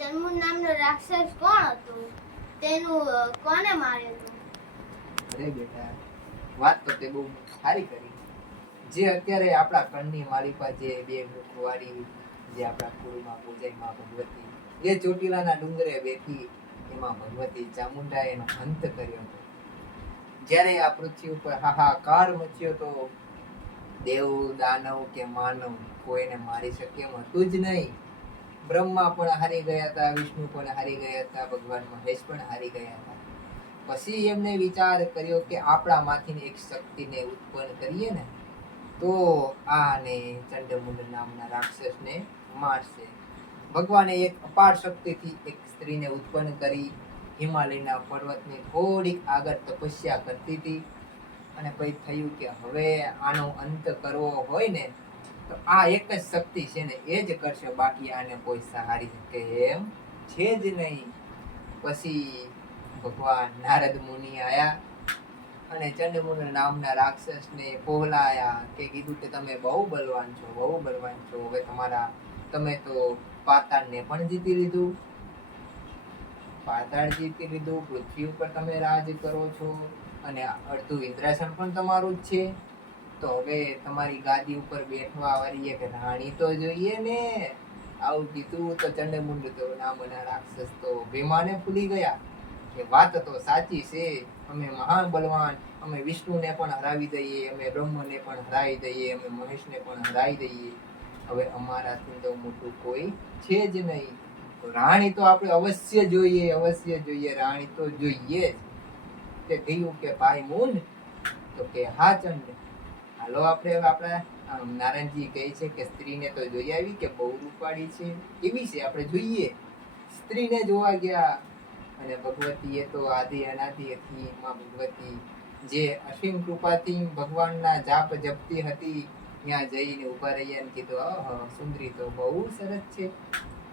જન્મુ નામનો રાક્ષસ કોણ હતો? તેનું કોને માર્યું હતું? અરે બેટા, વાત તો તે બહુ સારી કરી. જે અત્યારે આપણા કણની માલિપા જે બે મુખવાળી જે આપણા કુળમાં પૂજાય માં ભગવતી, એ ચોટીલાના ડુંગરે બેઠી, એમાં ભગવતી ચામુંડા એનો અંત કર્યો હતો. જ્યારે આ પૃથ્વી ઉપર હાહાકાર મચ્યો તો દેવ દાનવ કે માનવ કોઈને મારી શકે એમ હતું જ નહીં. બ્રહ્મા પણ હારી ગયા હતા, વિષ્ણુ પણ હારી ગયા હતા, ભગવાન મહેશ પણ હારી ગયા હતા. પછી એમને વિચાર કર્યો કે આપણામાંથી એક શક્તિને ઉત્પન્ન કરીએ ને તો આને ચંડમુંડ નામના રાક્ષસને મારશે. ભગવાને એક અપાર શક્તિથી એક સ્ત્રીને ઉત્પન્ન કરી, હિમાલયના પર્વતની થોડીક આગળ તપસ્યા કરતી હતી. અને પછી થયું કે હવે આનો અંત કરવો હોય ને તો આ એક જ શક્તિ છે ને એ જ કરશે, બાકી આને કોઈ સહારી શકે એમ છે જ નહીં. પછી ભગવાન નારદ મુનિ આયા અને ચંડમુંડ નામના રાક્ષસને પોહલાયા કે કીધું કે તમે બહુ બલવાન છો, બહુ બલવાન છો. હવે તમે તો પાતાળને પણ જીતી લીધું, પાતાળ જીતી લીધું, પૃથ્વી ઉપર તમે રાજ કરો છો અને અડધું ઇન્દ્રાસન પણ તમારું જ છે. તો હવે તમારી ગાદી ઉપર બેઠવા વાળી એક રાણી તો જોઈએ ને. આવું કીધું તો ચંડમુંડ તો નામના રાક્ષસ તો ભીમાને ફૂલી ગયા કે વાત તો સાચી છે, અમે મહાન બલવાન, અમે વિષ્ણુને પણ હરાવી દઈએ, અમે બ્રહ્મને પણ હરાવી દઈએ, અમે મહેશને પણ હરાવી દઈએ, હવે અમારાથી તો મોટું કોઈ છે જ નહીં. રાણી તો આપણે અવશ્ય જોઈએ, અવશ્ય જોઈએ, રાણી તો જોઈએ જ. તે કહ્યું કે ભાઈ મુંડ, તો કે હા ચંડ, હાલો આપણે આપણા નારાયણજી કહે છે કે સ્ત્રીને તો જોઈ આવી કે બહુ રૂપાળી છે, કેવી છે આપણે જોઈએ. સ્ત્રીને જોવા ગયા અને ભગવતી એ તો આદિ અનાદિ હતી માં ભગવતી, જે અસીમ કૃપાથી ભગવાનના જાપ જપતી હતી. ત્યાં જઈને ઉભા રહ્યા અને કીધું સુંદરી તો બહુ સરસ છે.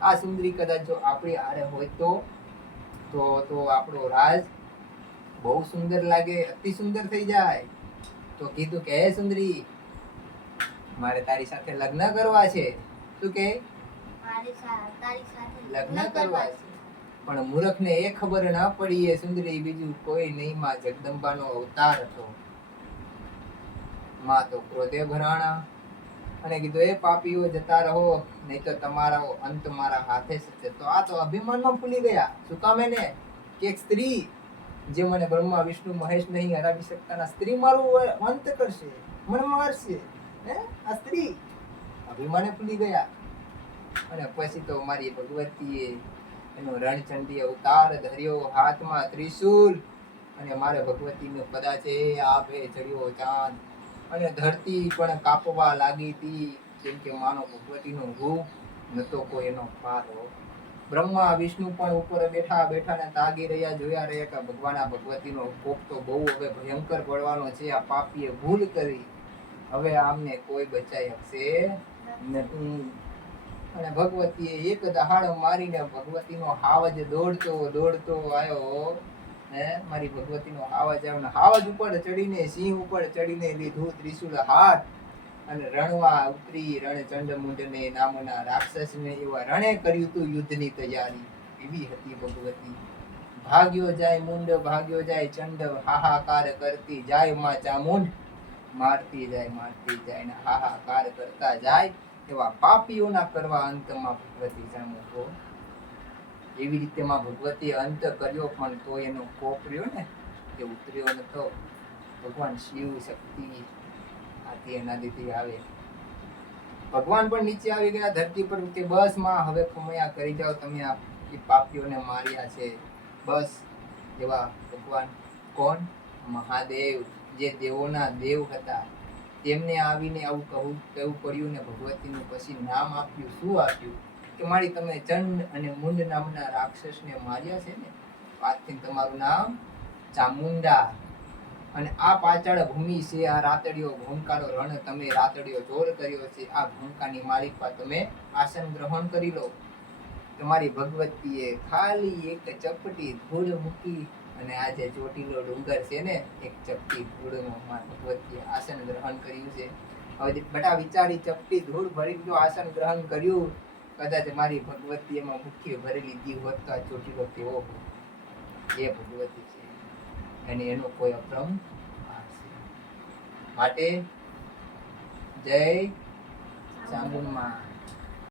આ સુંદરી કદાચ જો આપણી આરે હોય તો આપણો રાજ બહુ સુંદર લાગે, અતિ સુંદર થઈ જાય. તો કીધું કે હે સુંદરી, મારે તારી સાથે લગ્ન કરવા છે. શું કે લગ્ન કરવા છે? પણ મૂર્ખને એ ખબર ના પડી એ સુંદરી બીજું કોઈ નહીં માં જગદંબાનો અવતાર હતો. માં તો ક્રોધે ભરાણા અને કીધું એ પાપીઓ જતા રહો, નહીં તો તમારો અંત મારા હાથે છે. તો આ તો અભિમાનમાં ભૂલી ગયા. શું કામ એને કે એક સ્ત્રી જે મને બ્રહ્મા વિષ્ણુ મહેશ નહીં હરાવી શકતા, સ્ત્રી મારું અંત કરશે, મને મારશે. આ સ્ત્રી અભિમાને ભૂલી ગયા. અને પછી તો મારી ભગવતીએ એનો રણચંડી અવતાર ધર્યો, હાથમાં ત્રિશૂલ, અને મારે ભગવતીને કદાચ આભે ચડ્યો ચાંદ અને ધરતી પણ કાપવા લાગી હતી, કેમ કે માનો ભગવતીનો રૂપ નતો કોઈ એનો પારો. બ્રહ્મા વિષ્ણુ પણ ઉપર બેઠા બેઠા ને તાગી રહ્યા, જોયા રહ્યા કે ભગવાન આ ભગવતીનો કોપ તો બહુ હવે ભયંકર પડવાનો છે. આ પાપીએ ભૂલ કરી, હવે આમને કોઈ બચાઈ શકશે નહીં. અને ભગવતીએ એક દહાડો મારીને ભગવતીનો હાવજ દોડતો આવ્યો. મારી ભગવતીનો હાવજ આવ્યો ને હાવજ ઉપર ચડીને, સિંહ ઉપર ચડીને લીધું ત્રિશૂળ હાથ અને રણવા ઉતરી રણચંડમુંડને નામના રાક્ષસને એવા રણે કર્યું તું યુદ્ધની તૈયારી. એવી હતી ભગવતી. ભાગ્યો જાય મુંડ, ભાગ્યો જાય ચંડ, હાહાકાર કરતી જાય માં ચામુંડ, મારતી જાય ને હાહાકાર કરતા જાય એવા પાપીઓના કરવા અંતમાં ભગવતી જામો. એવી રીતે માં ભગવતી અંત કર્યો, પણ તો એનો કોપ રહ્યો ને એ ઉતર્યો નતો. ભગવાન શિવ શક્તિ આથી અનાદિથી આવે. ભગવાન પણ નીચે આવી ગયા ધરતી પર કે બસ માં હવે ખમયા કરી જાઓ, તમે આ પાપીઓને માર્યા છે બસ. એવા ભગવાન કોણ? મહાદેવ, જે દેવોના દેવ હતા, તેમને આવીને આવું કહેવું પડ્યું ને ભગવતીનું પછી નામ આપ્યું. શું આપ્યું કે મારી તમે ચંડ અને મુંડ નામના રાક્ષસને માર્યા છે ને, આજથી તમારું નામ ચામુંડા. અને આ પાચાળ ભૂમિ છે, આ રાતડીઓ ભૂમકાનો રણ તમે રાતડીઓ ચોર કર્યો છે, આ ભૂમકાની માલિકા તમે આસન ગ્રહણ કરી લો. તમારી ભગવતીએ ખાલી એક ચપટી ધૂળ મૂકી અને આ જે ચોટીલો ડુંગર છે ને, એક ચપટી ધૂળમાં ભગવતીએ આસન ગ્રહણ કર્યું છે. હવે બેટા વિચારી, ચપટી ધૂળ ભરી જો આસન ગ્રહણ કર્યું કદાચ મારી ભગવતી એમાં મુખ્ય ભરેલી દી હોત તો આ ચોટી વખતે ઓહો એ ભગવતી છે અને એનો કોઈ અભ્રમ આવશે. માટે જય ચામુંડમાં.